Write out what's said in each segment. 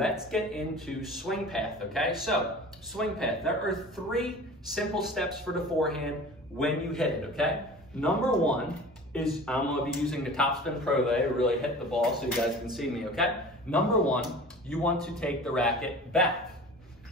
Let's get into swing path, okay? So, swing path, there are 3 simple steps for the forehand when you hit it, okay? Number 1 is, I'm gonna be using the Topspin Pro today to really hit the ball so you guys can see me, okay? Number 1, you want to take the racket back.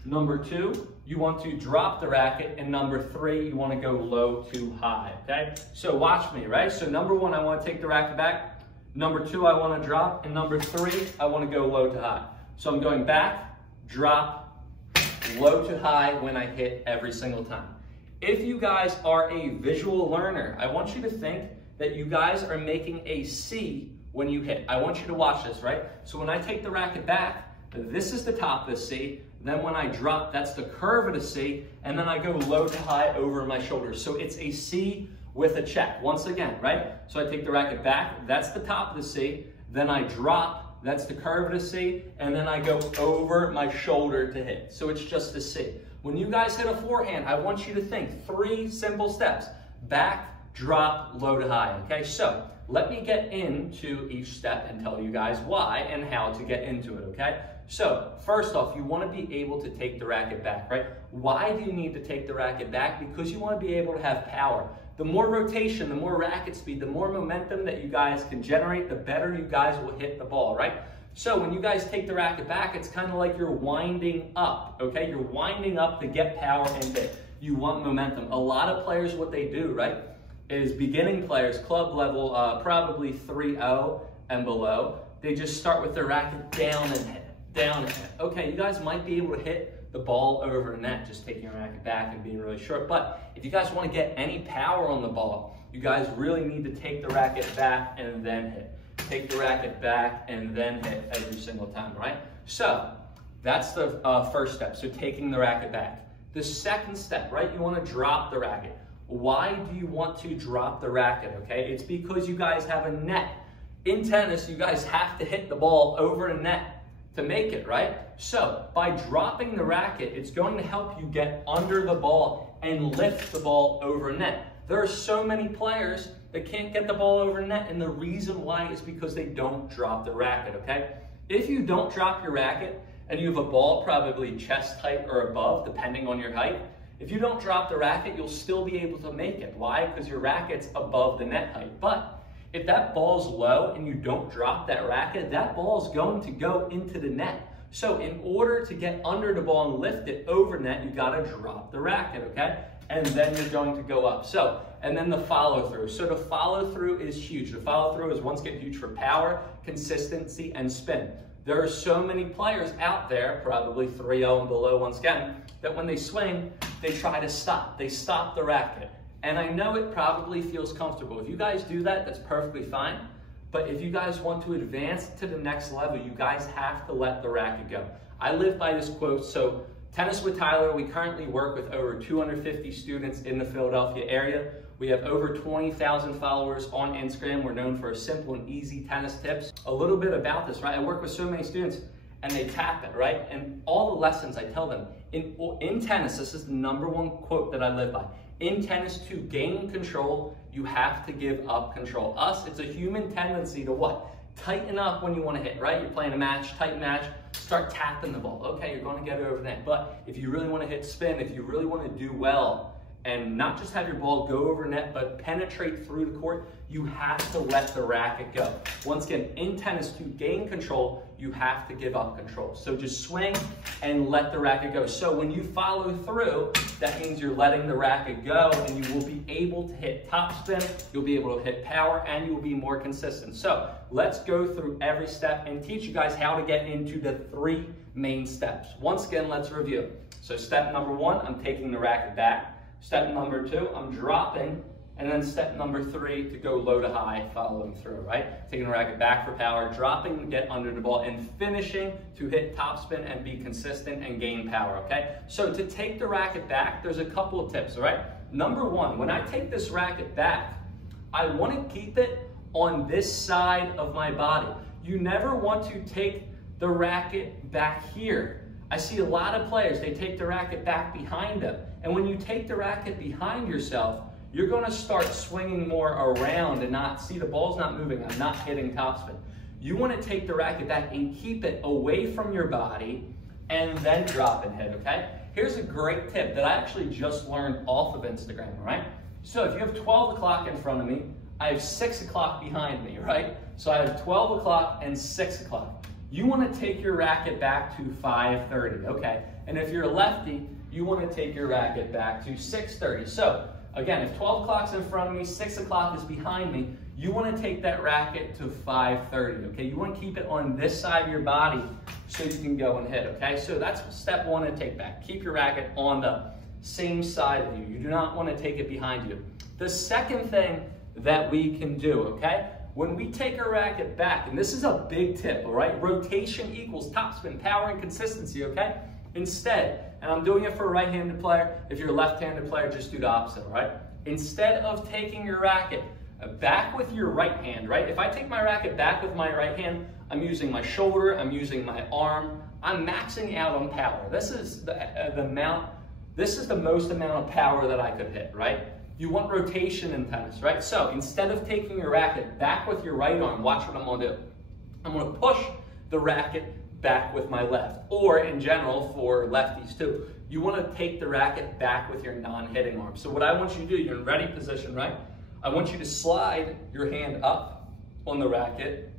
Number 2, you want to drop the racket. And number 3, you want to go low to high, okay? So watch me, right? So number 1, I want to take the racket back. Number 2, I want to drop. And number 3, I want to go low to high. So I'm going back, drop, low to high when I hit every single time. If you guys are a visual learner, I want you to think that you guys are making a C when you hit. I want you to watch this, right? So when I take the racket back, this is the top of the C. Then when I drop, that's the curve of the C. And then I go low to high over my shoulders. So it's a C with a check. Once again, right? So I take the racket back, that's the top of the C. Then I drop, that's the curve of the C. And then I go over my shoulder to hit. So it's just a C. When you guys hit a forehand, I want you to think 3 simple steps. Back, drop, low to high, okay? So let me get into each step and tell you guys why and how to get into it, okay? So first off, you want to be able to take the racket back, right? Why do you need to take the racket back? Because you want to be able to have power. The more rotation, the more racket speed, the more momentum that you guys can generate, the better you guys will hit the ball, right? So when you guys take the racket back, it's kind of like you're winding up, okay? You're winding up to get power and hit. You want momentum. A lot of players, what they do, right, is beginning players, club level, probably 3-0 and below, they just start with their racket down and hit. Down and hit. Okay, you guys might be able to hit the ball over the net, just taking your racket back and being really short. But if you guys want to get any power on the ball, you guys really need to take the racket back and then hit. Take the racket back and then hit every single time, right? So that's the first step. So taking the racket back. The second step, right? You want to drop the racket. Why do you want to drop the racket? Okay, it's because you guys have a net. In tennis, you guys have to hit the ball over a net to make it, right? So by dropping the racket, it's going to help you get under the ball and lift the ball over net. There are so many players that can't get the ball over net, and the reason why is because they don't drop the racket, okay? If you don't drop your racket and you have a ball probably chest height or above, depending on your height, if you don't drop the racket, you'll still be able to make it. Why? Because your racket's above the net height. But if that ball's low and you don't drop that racket, that ball's going to go into the net. So in order to get under the ball and lift it over net, you gotta drop the racket, okay? And then you're going to go up. So, and then the follow through. So the follow through is huge. The follow through is once again huge for power, consistency, and spin. There are so many players out there, probably 3-0 and below once again, that when they swing, they try to stop. They stop the racket. And I know it probably feels comfortable. If you guys do that, that's perfectly fine. But if you guys want to advance to the next level, you guys have to let the racket go. I live by this quote. So Tennis with Tyler, we currently work with over 250 students in the Philadelphia area. We have over 20,000 followers on Instagram. We're known for simple and easy tennis tips. A little bit about this, right? I work with so many students and they tap it, right? And all the lessons I tell them, in tennis, this is the #1 quote that I live by. In tennis, to gain control, you have to give up control. It's a human tendency to what? Tighten up when you want to hit, right? You're playing a match, tight match, start tapping the ball. Okay, you're going to get it over the net. But if you really want to hit spin, if you really want to do well, and not just have your ball go over net, but penetrate through the court, you have to let the racket go. Once again, in tennis, to gain control, you have to give up control. So just swing and let the racket go. So when you follow through, that means you're letting the racket go and you will be able to hit topspin, you'll be able to hit power, and you'll be more consistent. So let's go through every step and teach you guys how to get into the 3 main steps. Once again, let's review. So step number 1, I'm taking the racket back. Step number 2, I'm dropping. And then step number 3, to go low to high, following through, right? Taking the racket back for power, dropping to get under the ball, and finishing to hit topspin and be consistent and gain power, okay? So to take the racket back, there's a couple of tips, all right? Number 1, when I take this racket back, I want to keep it on this side of my body. You never want to take the racket back here. I see a lot of players, they take the racket back behind them. And when you take the racket behind yourself, you're going to start swinging more around and not see the ball's not moving. I'm not hitting topspin. You want to take the racket back and keep it away from your body and then drop and hit, okay? Here's a great tip that I actually just learned off of Instagram, right? So if you have 12 o'clock in front of me, I have 6 o'clock behind me, right? So I have 12 o'clock and 6 o'clock. You want to take your racket back to 5:30, okay? And if you're a lefty, you want to take your racket back to 6:30. So again, if 12 o'clock's in front of me, 6 o'clock is behind me, you want to take that racket to 5:30, okay? You want to keep it on this side of your body so you can go and hit, okay? So that's step one to take back. Keep your racket on the same side of you. You do not want to take it behind you. The second thing that we can do, okay? When we take our racket back, and this is a big tip, all right? Rotation equals topspin, power and consistency, okay? Instead, and I'm doing it for a right-handed player, if you're a left-handed player, just do the opposite, all right? Instead of taking your racket back with your right hand, right? If I take my racket back with my right hand, I'm using my shoulder, I'm using my arm, I'm maxing out on power. This is the most amount of power that I could hit, right? You want rotation in tennis, right? So instead of taking your racket back with your right arm, watch what I'm gonna do. I'm gonna push the racket back with my left, or in general for lefties too. You wanna take the racket back with your non-hitting arm. So what I want you to do, you're in ready position, right? I want you to slide your hand up on the racket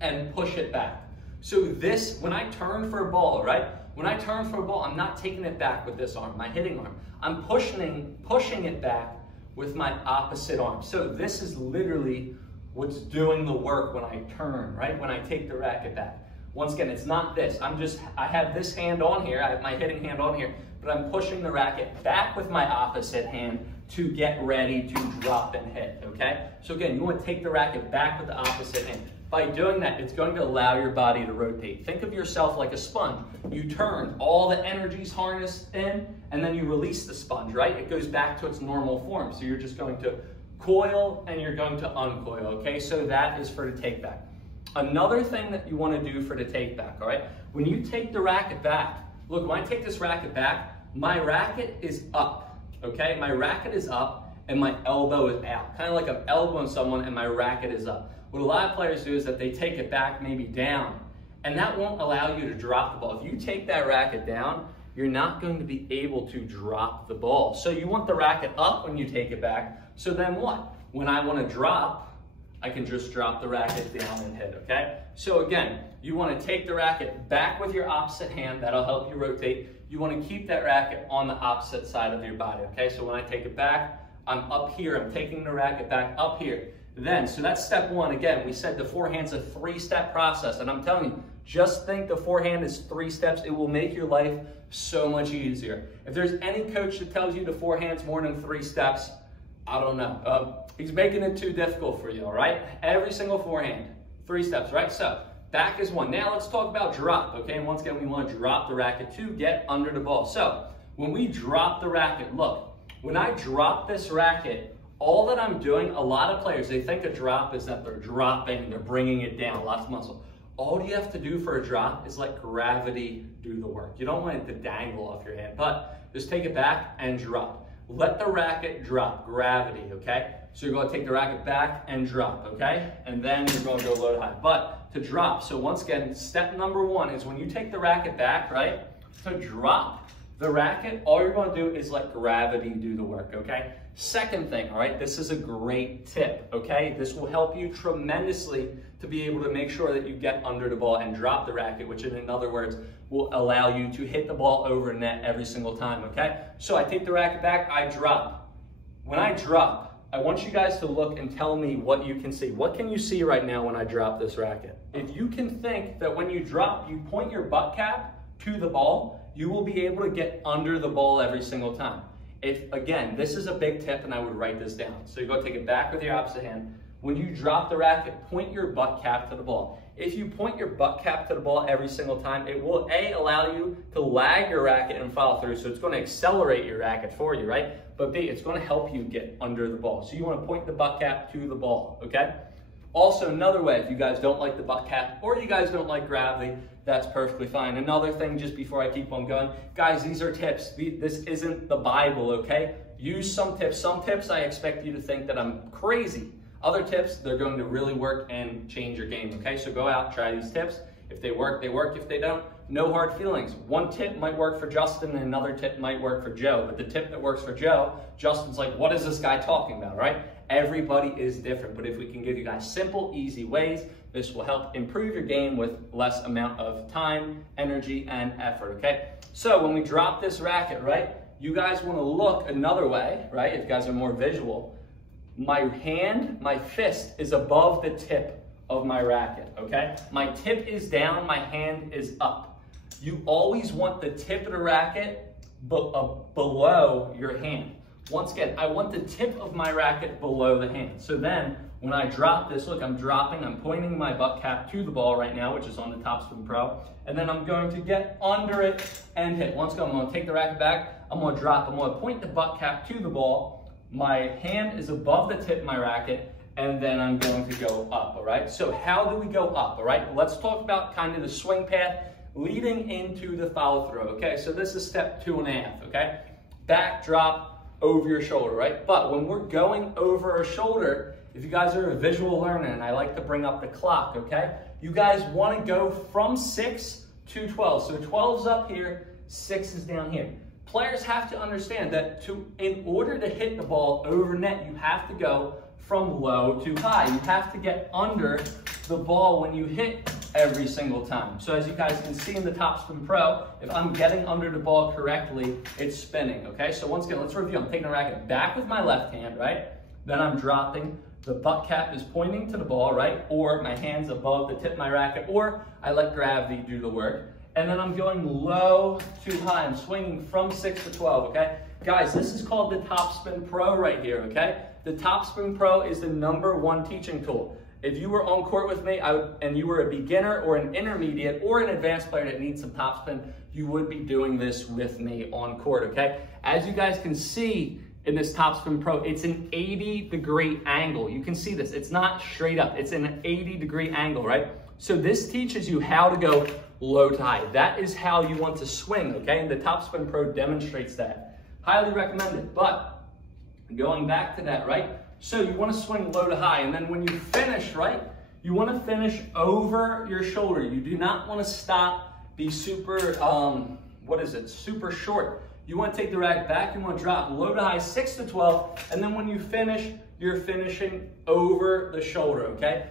and push it back. So this, when I turn for a ball, right? When I turn for a ball, I'm not taking it back with this arm, my hitting arm. I'm pushing it back with my opposite arm. So this is literally what's doing the work when I turn, right? When I take the racket back. Once again, it's not this. I have this hand on here, I have my hitting hand on here, but I'm pushing the racket back with my opposite hand to get ready to drop and hit, okay? So again, you want to take the racket back with the opposite hand. By doing that, it's going to allow your body to rotate. Think of yourself like a sponge. You turn, all the energy's harnessed in, and then you release the sponge, right? It goes back to its normal form. So you're just going to coil and you're going to uncoil, okay? So that is for the take back. Another thing that you want to do for the take back, all right? When you take the racket back, look, when I take this racket back, my racket is up, okay? My racket is up and my elbow is out. Kind of like I'm elbowing someone and my racket is up. What a lot of players do is that they take it back maybe down, and that won't allow you to drop the ball. If you take that racket down, you're not going to be able to drop the ball. So you want the racket up when you take it back, so then what? When I want to drop, I can just drop the racket down and hit, okay? So again, you want to take the racket back with your opposite hand. That'll help you rotate. You want to keep that racket on the opposite side of your body, okay? So when I take it back, I'm up here. I'm taking the racket back up here. Then, so that's step one. Again, we said the forehand's a 3-step process, and I'm telling you, just think the forehand is 3 steps. It will make your life so much easier. If there's any coach that tells you the forehand's more than 3 steps, I don't know. He's making it too difficult for you, all right? Every single forehand, 3 steps, right? So back is 1. Now let's talk about drop, okay? And once again, we want to drop the racket to get under the ball. So when we drop the racket, look, when I drop this racket, all that I'm doing, a lot of players, they think a drop is that they're dropping, they're bringing it down, lots of muscle. All you have to do for a drop is let gravity do the work. You don't want it to dangle off your hand, but just take it back and drop. Let the racket drop, gravity, okay? So you're going to take the racket back and drop, okay? And then you're going to go low to high. But to drop, so once again, step number 1 is when you take the racket back, right? To drop the racket, all you're going to do is let gravity do the work, okay? Second thing, all right, this is a great tip, okay? This will help you tremendously to be able to make sure that you get under the ball and drop the racket, which in other words, will allow you to hit the ball over net every single time, okay? So I take the racket back, I drop. When I drop, I want you guys to look and tell me what you can see. What can you see right now when I drop this racket? If you can think that when you drop, you point your butt cap to the ball, you will be able to get under the ball every single time. If, again, this is a big tip and I would write this down. So you go take it back with your opposite hand. When you drop the racket, point your butt cap to the ball. If you point your butt cap to the ball every single time, it will A, allow you to lag your racket and follow through. So it's going to accelerate your racket for you, right? But B, it's going to help you get under the ball. So you want to point the butt cap to the ball, okay? Also, another way, if you guys don't like the butt cap or you guys don't like gravity, that's perfectly fine. Another thing, just before I keep on going, guys, these are tips. This isn't the Bible, okay? Use some tips. Some tips I expect you to think that I'm crazy. Other tips, they're going to really work and change your game, okay? So go out, try these tips. If they work, they work. If they don't, no hard feelings. One tip might work for Justin and another tip might work for Joe. But the tip that works for Joe, Justin's like, what is this guy talking about, right? Everybody is different. But if we can give you guys simple, easy ways, this will help improve your game with less amount of time, energy, and effort, okay? So when we drop this racket, right, you guys want to look another way, right? If you guys are more visual, my hand, my fist is above the tip of my racket, okay? My tip is down, my hand is up. You always want the tip of the racket below your hand. Once again, I want the tip of my racket below the hand. So then, when I drop this, look, I'm dropping, I'm pointing my butt cap to the ball right now, which is on the Topspin Pro, and then I'm going to get under it and hit. Once again, I'm gonna take the racket back, I'm gonna drop, I'm gonna point the butt cap to the ball, my hand is above the tip of my racket, and then I'm going to go up, all right? So how do we go up, all right? Let's talk about kind of the swing path leading into the follow through, okay? So this is step 2.5, okay? Back, drop, over your shoulder, right? But when we're going over our shoulder, if you guys are a visual learner, and I like to bring up the clock, okay? You guys wanna go from 6 to 12. So 12's up here, 6 is down here. Players have to understand that in order to hit the ball over net, you have to go from low to high. You have to get under the ball when you hit every single time. So as you guys can see in the Topspin Pro, if I'm getting under the ball correctly, it's spinning, okay? So once again, let's review. I'm taking the racket back with my left hand, right? Then I'm dropping. The butt cap is pointing to the ball, right? Or my hand's above the tip of my racket, or I let gravity do the work. And then I'm going low to high. I'm swinging from 6 to 12, okay? Guys, this is called the Topspin Pro right here, okay? The Topspin Pro is the #1 teaching tool. If you were on court with me and you were a beginner or an intermediate or an advanced player that needs some topspin, you would be doing this with me on court, okay? As you guys can see in this Topspin Pro, it's an 80-degree angle. You can see this, it's not straight up, it's an 80-degree angle, right? So this teaches you how to go low to high. That is how you want to swing, okay? And the Topspin Pro demonstrates that. Highly recommend it, but going back to that, right? So you want to swing low to high, and then when you finish, right, you want to finish over your shoulder. You do not want to stop, be super, super short. You want to take the racket back, you want to drop low to high, 6 to 12, and then when you finish, you're finishing over the shoulder, okay?